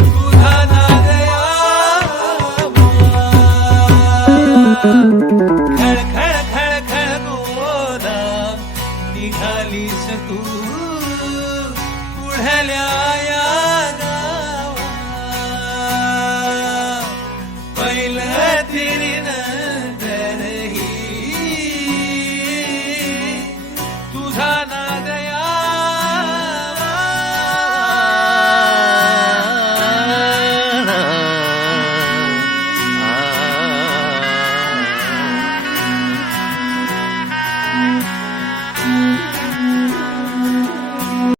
तुझा नाद यावा. खळ खळ खळ खळ गोदा निघालीस तू पुढल्या